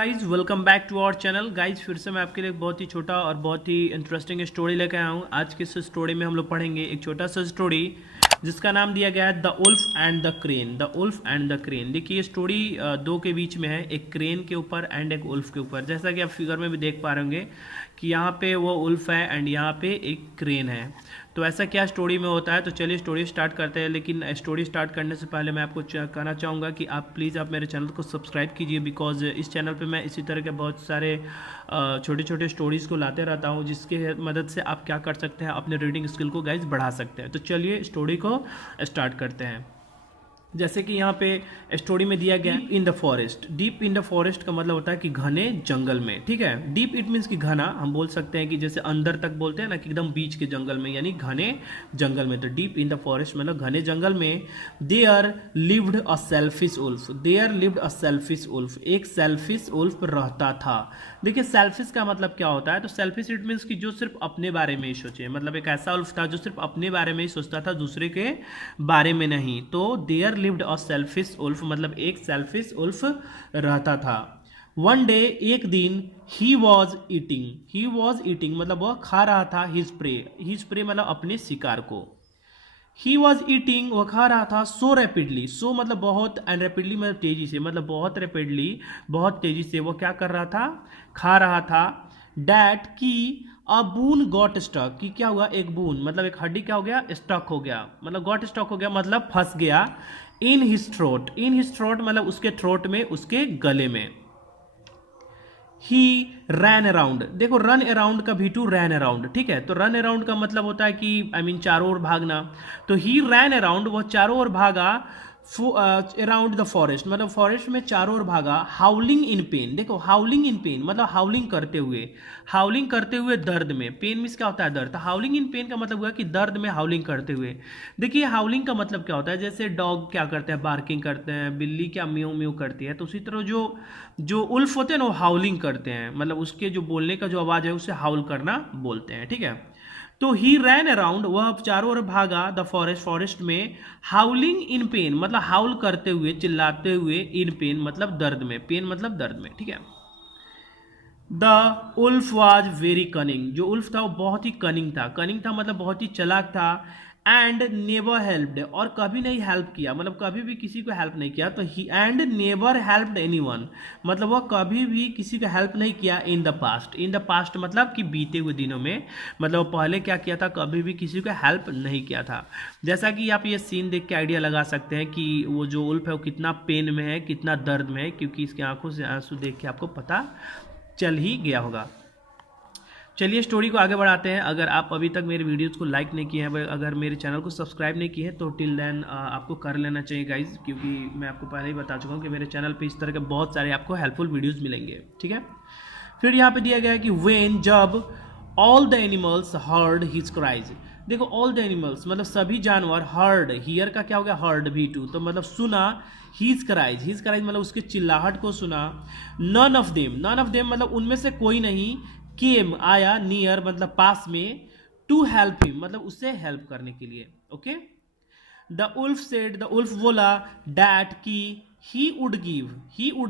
Guys welcome back to our channel. Guys फिर से मैं आपके लिए एक बहुत ही छोटा और बहुत ही इंटरेस्टिंग स्टोरी लेकर आया हूँ। आज की इस स्टोरी में हम लोग पढ़ेंगे एक छोटा सा स्टोरी जिसका नाम दिया गया है the wolf and the crane. The wolf and the crane. देखिए ये स्टोरी दो के बीच में है, एक क्रेन के ऊपर एंड एक उल्फ के ऊपर। जैसा कि आप फिगर में भी देख पा रहे होंगे कि यहाँ पे वो उल्फ है एंड यहाँ पे एक क्रेन है। तो ऐसा क्या स्टोरी में होता है, तो चलिए स्टोरी स्टार्ट करते हैं। लेकिन स्टोरी स्टार्ट करने से पहले मैं आपको कहना चाहूँगा कि आप प्लीज़ आप मेरे चैनल को सब्सक्राइब कीजिए, बिकॉज इस चैनल पे मैं इसी तरह के बहुत सारे छोटे छोटे स्टोरीज़ को लाते रहता हूँ जिसके मदद से आप क्या कर सकते हैं, अपने रीडिंग स्किल को गाइज बढ़ा सकते हैं। तो चलिए स्टोरी को स्टार्ट करते हैं। जैसे कि यहाँ पे स्टोरी में दिया गया in the forest. Deep in the forest का मतलब होता है कि घने जंगल में, ठीक है। डीप इट मीन्स कि घना, हम बोल सकते हैं कि जैसे अंदर तक बोलते हैं ना कि एकदम बीच के जंगल में, यानी घने जंगल में। तो डीप इन द फॉरेस्ट मतलब घने जंगल में there lived a selfish wolf. There lived a selfish wolf, एक सेल्फिश उल्फ रहता था। देखिए सेल्फिश का मतलब क्या होता है, तो सेल्फिश इट मीन्स कि जो सिर्फ अपने बारे में ही सोचे, मतलब एक ऐसा उल्फ था जो सिर्फ अपने बारे में ही सोचता था, दूसरे के बारे में नहीं। तो there lived a selfish wolf मतलब एक सेल्फिश उल्फ रहता था। वन डे, एक दिन, ही वॉज ईटिंग मतलब वह खा रहा था हिज प्रे मतलब अपने शिकार को। ही वॉज ईटिंग, वह खा रहा था, सो रैपिडली, सो मतलब बहुत, एंड रैपिडली मतलब तेजी से, मतलब बहुत रैपिडली बहुत तेजी से वह क्या कर रहा था, खा रहा था। डैट की अ बून गॉट स्टक, कि क्या हुआ, एक बून मतलब एक हड्डी क्या हो गया, स्टक हो गया, मतलब गॉट स्टक हो गया मतलब फंस गया। In his throat, in his throat मतलब उसके थ्रोट में, उसके गले में। ही रैन अराउंड, देखो रन अराउंड का भी टू रैन अराउंड, ठीक है। तो रन अराउंड का मतलब होता है कि चारों ओर भागना। तो ही रैन अराउंड, वह चारों ओर भागा, अराउंड द फॉरेस्ट मतलब फॉरेस्ट में चारों ओर भागा। हाउलिंग इन पेन, देखो हाउलिंग इन पेन मतलब हाउलिंग करते हुए दर्द में। पेन मीन्स क्या होता है, दर्द। हाउलिंग इन पेन का मतलब हुआ कि दर्द में हाउलिंग करते हुए। देखिए हाउलिंग का मतलब क्या होता है, जैसे डॉग क्या करते हैं, बार्किंग करते हैं, बिल्ली क्या म्यू म्यू करती है, तो उसी तरह जो जो उल्फ होते हैं ना वो हाउलिंग करते हैं, मतलब उसके जो बोलने का जो आवाज़ है उसे हाउल करना बोलते हैं, ठीक है। तो ही रैन अराउंड, वह चारों ओर भागा, द फॉरेस्ट में। हाउलिंग इन पेन मतलब हाउल करते हुए, चिल्लाते हुए, इन पेन मतलब दर्द में, पेन मतलब दर्द में, ठीक है। The wolf was very cunning, जो उल्फ था वो बहुत ही कनिंग था मतलब बहुत ही चालाक था। एंड नेवर हेल्प्ड, और कभी नहीं हेल्प किया, मतलब कभी भी किसी को हेल्प नहीं किया। तो ही एंड नेवर हेल्प्ड एनीवन मतलब वह कभी भी किसी को हेल्प नहीं किया। इन द पास्ट मतलब कि बीते हुए दिनों में, मतलब पहले क्या किया था, कभी भी किसी को हेल्प नहीं किया था। जैसा कि आप ये सीन देख के आइडिया लगा सकते हैं कि वो जो उल्फ है वो कितना पेन में है, कितना दर्द में है, क्योंकि इसकी आंखों से आंसू देख के आपको पता चल ही गया होगा। चलिए स्टोरी को आगे बढ़ाते हैं। अगर आप अभी तक मेरे वीडियोस को लाइक नहीं किए हैं, अगर मेरे चैनल को सब्सक्राइब नहीं किए हैं, तो टिल देन आपको कर लेना चाहिए गाइज, क्योंकि मैं आपको पहले ही बता चुका हूँ कि मेरे चैनल पे इस तरह के बहुत सारे आपको हेल्पफुल वीडियोस मिलेंगे, ठीक है। फिर यहाँ पे दिया गया है कि वेन, जब, all the animals heard his cries. देखो ऑल द एनिमल्स मतलब सभी जानवर, हर्ड, हियर का क्या हो गया, हर्ड भी टू, तो मतलब सुना, हिज क्राइज मतलब उसके चिल्लाहट को सुना। नन ऑफ देम मतलब उनमें से कोई नहीं। केम आया, नियर मतलब पास में। टू हेल्प हिम मतलब उससे हेल्प करने के लिए, okay. The wolf said, the wolf बोला, डैट की ही वुड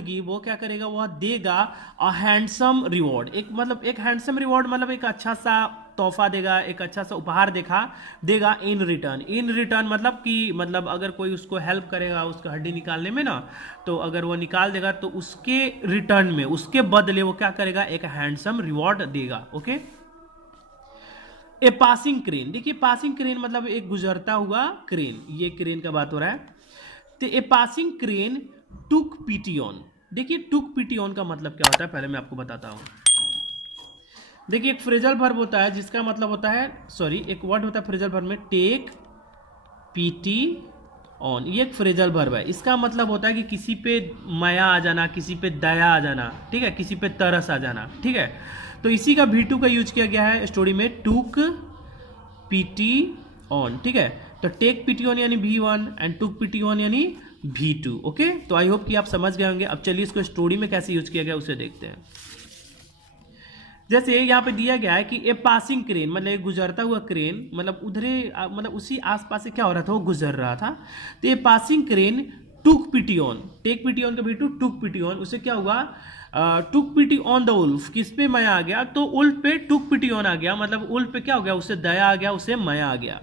गिव वो क्या करेगा, वह देगा। अ हैंडसम रिवॉर्ड, एक हैंडसम रिवॉर्ड मतलब एक अच्छा सा तोहफा देगा, एक अच्छा सा उपहार देगा। इन रिटर्न मतलब कि मतलब अगर कोई उसको हेल्प करेगा उसका हड्डी निकालने में ना, तो अगर वो निकाल देगा तो उसके रिटर्न में, उसके बदले वो क्या करेगा, एक हैंडसम रिवॉर्ड देगा, ओके। ए पासिंग क्रेन, देखिए पासिंग क्रेन मतलब एक गुजरता हुआ क्रेन, ये क्रेन का बात हो रहा है। तो a passing crane took PT on, देखिए टुक पीटी ऑन का मतलब क्या होता है पहले मैं आपको बताता हूं। देखिए एक फ्रेजल वर्ब होता है जिसका मतलब होता है, एक वर्ड होता है फ्रेजल वर्ब में, टेक पीटी ऑन, ये एक फ्रेजल वर्ब है। इसका मतलब होता है कि किसी पे माया आ जाना, किसी पे दया आ जाना, ठीक है, किसी पे तरस आ जाना, ठीक है। तो इसी का V2 का यूज किया गया है स्टोरी में, टुक पीटी ऑन, ठीक है। तो टेक पीटी ऑन यानी V1 and took PT on यानी V2, ओके। तो आई होप कि आप समझ गए होंगे। अब चलिए इसको स्टोरी में कैसे यूज किया गया उसे देखते हैं। जैसे यहाँ पे दिया गया है कि ए पासिंग क्रेन मतलब एक गुजरता हुआ क्रेन, मतलब उधरे मतलब उसी आसपास से क्या हो रहा था, वो गुजर रहा था। तो ये पासिंग क्रेन टुक पिटियोन, टेक पिटियोन का भी टुक पिटियोन, उससे क्या हुआ, टुक पिटी ऑन द उल्फ, किस पे माया आ गया, तो उल्फ पे टुक पिटी ऑन आ गया, मतलब उल्फ पे क्या हो गया, उसे दया आ गया, उसे माया आ गया।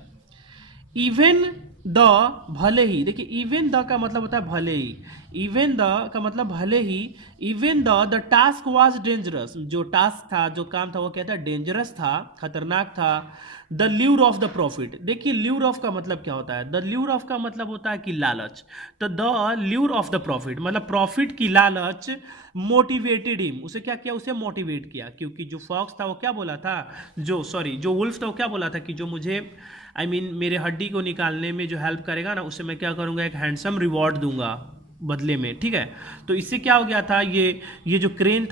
इवन द, भले ही, देखिए इवन द का मतलब होता है भले ही, इवन द का मतलब भले ही, even the task was dangerous, जो टास्क था, जो काम था वो क्या था, डेंजरस था, खतरनाक था। The lure of the profit, देखिए ल्यूर ऑफ का मतलब क्या होता है, द ल्यूर ऑफ का मतलब होता है कि लालच, तो the lure of the profit मतलब प्रॉफिट की लालच मोटिवेटेड हिम, उसे क्या किया, उसे मोटिवेट किया, क्योंकि जो फॉक्स था वो क्या बोला था, जो वुल्फ था वो क्या बोला था कि जो मुझे मेरे हड्डी को निकालने में जो हेल्प करेगा ना, उससे मैं क्या करूंगा, एक हैंडसम रिवॉर्ड दूंगा बदले में, ठीक है। तो इससे क्या हो गया था, ये जो क्रेन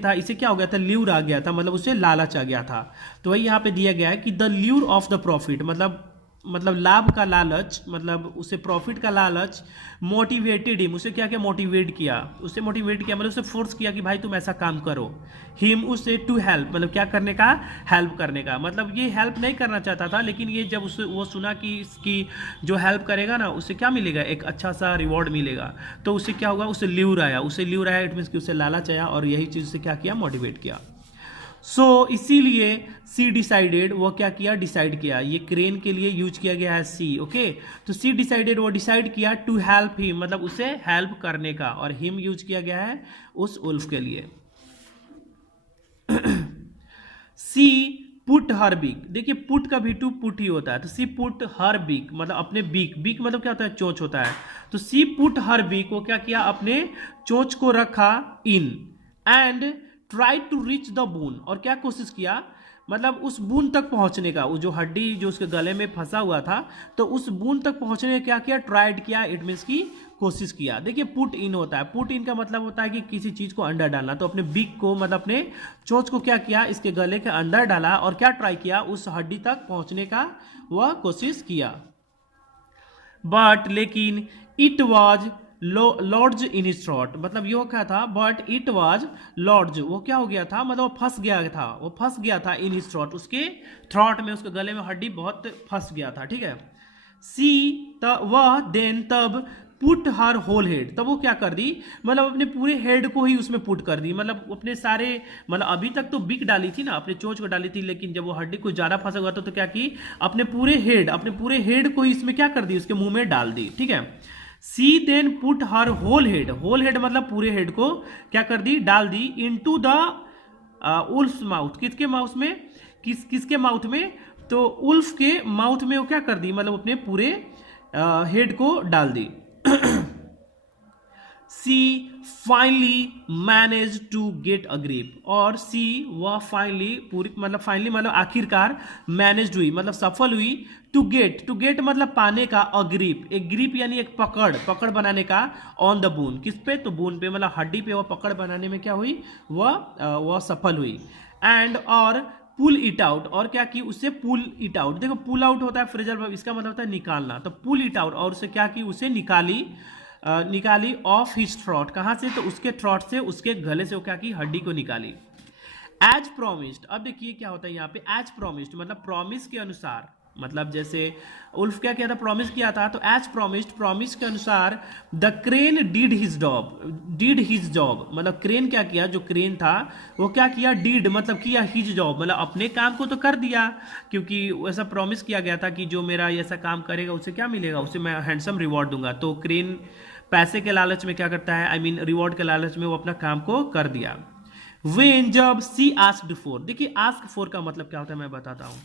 था, इससे क्या हो गया था, ल्यूर आ गया था, मतलब उसे लालच आ गया था। तो वही यहाँ पे दिया गया है कि the lure of the profit, मतलब लाभ का लालच, मतलब उसे प्रॉफिट का लालच, मोटिवेटेड हिम, उसे क्या क्या मोटिवेट किया, मतलब उसे फोर्स किया कि भाई तुम ऐसा काम करो। हिम, उसे, टू हेल्प, मतलब क्या करने का, हेल्प करने का, मतलब ये हेल्प नहीं करना चाहता था, लेकिन ये जब उसे वो सुना कि इसकी जो हेल्प करेगा ना उसे क्या मिलेगा, एक अच्छा सा रिवॉर्ड मिलेगा, तो उसे क्या होगा, उसे ल्यूर आया, इट मीन्स कि उसे लालच आया, और यही चीज़ उसे क्या किया, मोटिवेट किया। इसीलिए सी डिसाइडेड, वो क्या किया, डिसाइड किया, ये क्रेन के लिए यूज किया गया है सी, ओके। तो सी डिसाइडेड, वो डिसाइड किया, टू हेल्प हिम, मतलब उसे हेल्प करने का, और हिम यूज किया गया है उस उल्फ के लिए। सी पुट हर बीक, देखिए पुट का भी टू पुट ही होता है, तो सी पुट हर बीक मतलब अपने बीक मतलब क्या होता है, चोंच होता है, तो सी पुट हर बीक, वो क्या किया, अपने चोंच को रखा in, and try to reach the bone, और क्या कोशिश किया, मतलब उस बून तक पहुंचने का, वो जो हड्डी जो उसके गले में फंसा हुआ था, तो उस बून तक पहुंचने का क्या किया, ट्राइड किया, इट मीन्स की कोशिश किया। देखिए पुट इन होता है, पुट इन का मतलब होता है कि किसी चीज को अंदर डालना, तो अपने बीक को, मतलब अपने चोंच को क्या किया, इसके गले के अंदर डाला, और क्या ट्राई किया, उस हड्डी तक पहुंचने का वह कोशिश किया। बट लेकिन it was large in his throat, मतलब यो क्या था, बट इट वॉज लॉर्ज, वो क्या हो गया था, मतलब वो फंस गया था इन हिज थ्रॉट, उसके थ्रॉट में, उसके गले में हड्डी बहुत फंस गया था, ठीक है। सी वह देन तब पुट हर होल हेड, तब वो क्या कर दी, मतलब अपने पूरे हेड को ही उसमें पुट कर दी, मतलब अपने सारे, मतलब अभी तक तो बिक डाली थी ना, अपने चोंच को डाली थी, लेकिन जब वो हड्डी को ज्यादा फंसा हुआ था तो क्या की, अपने पूरे हेड को ही इसमें क्या कर दी, उसके मुंह में डाल दी, ठीक है। She then put her whole head मतलब पूरे हेड को क्या कर दी, डाल दी, इनटू द उल्फ माउथ, किसके माउथ में, किसके माउथ में, तो उल्फ के माउथ में वो क्या कर दी, मतलब अपने पूरे हेड को डाल दी। She finally manage to get a grip, और सी वह फाइनली आखिरकार मैनेज हुई, मतलब सफल हुई, टू गेट मतलब पाने का, अ ग्रिप, एक ग्रिप यानी एक पकड़ बनाने का, ऑन द बोन, किस पे, तो बोन पे, मतलब हड्डी पे वह पकड़ बनाने में क्या हुई, वह सफल हुई। एंड, और पुल इट आउट, और क्या की, उससे पुल इट आउट, देखो पुल आउट होता है फ्रेजल वर्ब, इसका मतलब होता है निकालना, तो पुल इट आउट, और उसे क्या की, उसे निकाली ऑफ हिज थ्रॉट, कहां से, तो उसके थ्रॉट से, उसके गले से वो क्या की, हड्डी को निकाली। एज प्रोमिस्ड, अब देखिए क्या होता है यहाँ पे, एज प्रोमिस्ड मतलब प्रॉमिस के अनुसार, मतलब जैसे उल्फ क्या किया था, प्रॉमिस किया था, तो एज प्रोमिस्ड, प्रॉमिस के अनुसार, the crane did his job, मतलब क्रेन क्या किया, जो क्रेन था वो क्या किया, डिड मतलब किया, हिज जॉब मतलब अपने काम को तो कर दिया, क्योंकि ऐसा प्रॉमिस किया गया था कि जो मेरा ऐसा काम करेगा उसे क्या मिलेगा, उसे मैं हैंडसम रिवॉर्ड दूंगा, तो क्रेन पैसे के लालच में क्या करता है, रिवॉर्ड के लालच में वो अपना काम को कर दिया। वेन, जब, सी आस्क्ड फॉर, देखिए आस्क फॉर का मतलब क्या होता है मैं बताता हूं,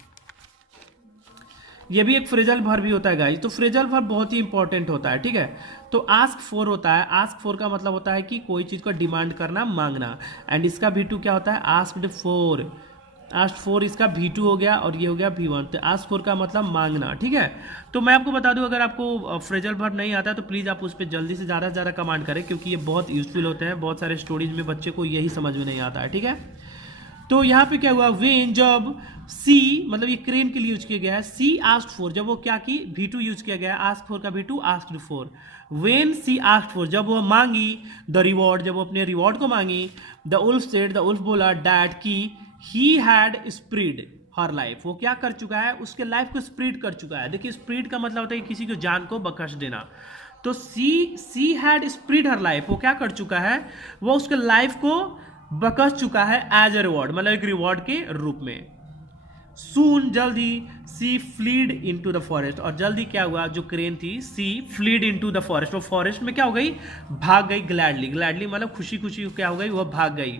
ये भी एक फ्रेजल वर्ब भी होता है गाइस, तो फ्रेजल वर्ब बहुत ही इंपॉर्टेंट होता है, ठीक है। तो आस्क फॉर होता है, आस्क फॉर का मतलब होता है कि कोई चीज को डिमांड करना, मांगना, एंड इसका V2 क्या होता है, आस्क्ड फॉर इसका V2 हो गया, और ये हो गया V1, तो आस्क फॉर का मतलब मांगना, ठीक है। तो मैं आपको बता दूं, अगर आपको फ्रेजल वर्ब नहीं आता है तो प्लीज आप उस पर जल्दी से ज्यादा कमांड करें, क्योंकि ये बहुत यूजफुल होते हैं, बहुत सारे स्टोरीज में बच्चे को यही समझ में नहीं आता है, ठीक है। तो यहाँ पे क्या हुआ, वेन, जब, सी मतलब ये क्रेन के लिए यूज किया गया है, सी आस्क्ड फॉर, जब वो क्या की, V2 यूज किया गया है, आस्क फॉर का V2, asked for. When she asked for, जब वो मांगी, द रिवॉर्ड, जब वो अपने रिवॉर्ड को मांगी, the wolf said, the wolf बोला, डैट की, he had spared her life, वो क्या कर चुका है, उसके लाइफ को स्प्रीड कर चुका है। देखिए स्प्रीड का मतलब होता है किसी को जान को बख्श देना, तो she had spared her life, वो क्या कर चुका है, वो उसके लाइफ को बकस चुका है एज ए रिवॉर्ड, मतलब एक रिवॉर्ड के रूप में। सून, जल्द ही, सी फ्लीड इनटू द फॉरेस्ट, और जल्दी क्या हुआ, जो क्रेन थी सी फ्लीड इनटू द फॉरेस्ट, वो फॉरेस्ट में क्या हो गई, भाग गई। ग्लैडली, ग्लैडली मतलब खुशी खुशी क्या हो गई, वह भाग गई।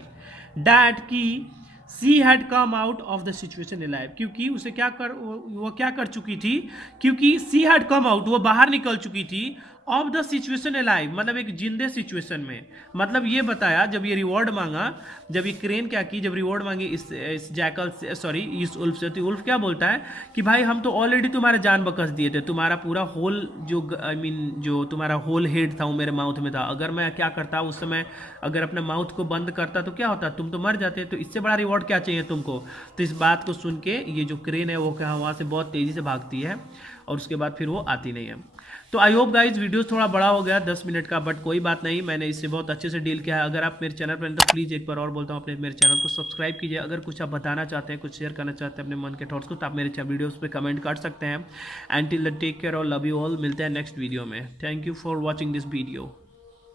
डैट की she had come out of the situation life, क्योंकि उसे वो क्या कर चुकी थी, क्योंकि सी हैड कम आउट, वो बाहर निकल चुकी थी ऑफ द सिचुएशन लाइफ, मतलब एक जिंदे सिचुएशन में। मतलब ये बताया, जब ये रिवॉर्ड मांगा, जब ये क्रेन क्या की, जब रिवॉर्ड मांगी इस जैकल से, सॉरी इस उल्फ से, तो उल्फ क्या बोलता है कि भाई हम तो ऑलरेडी तुम्हारे जान बकस दिए थे, तुम्हारा पूरा होल जो आई मीन जो तुम्हारा होल हेड था वो मेरे माउथ में था, अगर मैं क्या करता उस समय, अगर अपने माउथ को बंद करता तो क्या होता, तुम तो मर जाते, तो इससे बड़ा रिवॉर्ड क्या चाहिए तुमको। तो इस बात को सुन के ये जो क्रेन है वो क्या वहाँ से बहुत तेज़ी से भागती है, और उसके बाद फिर वो आती नहीं है। तो आई होप गाइज वीडियो थोड़ा बड़ा हो गया 10 मिनट का, बट कोई बात नहीं, मैंने इससे बहुत अच्छे से डील किया है। अगर आप मेरे चैनल पर हैं तो प्लीज़ एक बार और बोलता हूँ, अपने मेरे चैनल को सब्सक्राइब कीजिए। अगर कुछ आप बताना चाहते हैं, कुछ शेयर करना चाहते हैं अपने मन के थॉट्स को, तो आप मेरे वीडियोस पे कमेंट कर सकते हैं। एंड टिल टेक केयर और लव यू ऑल, मिलते हैं नेक्स्ट वीडियो में। Thank you for watching this video.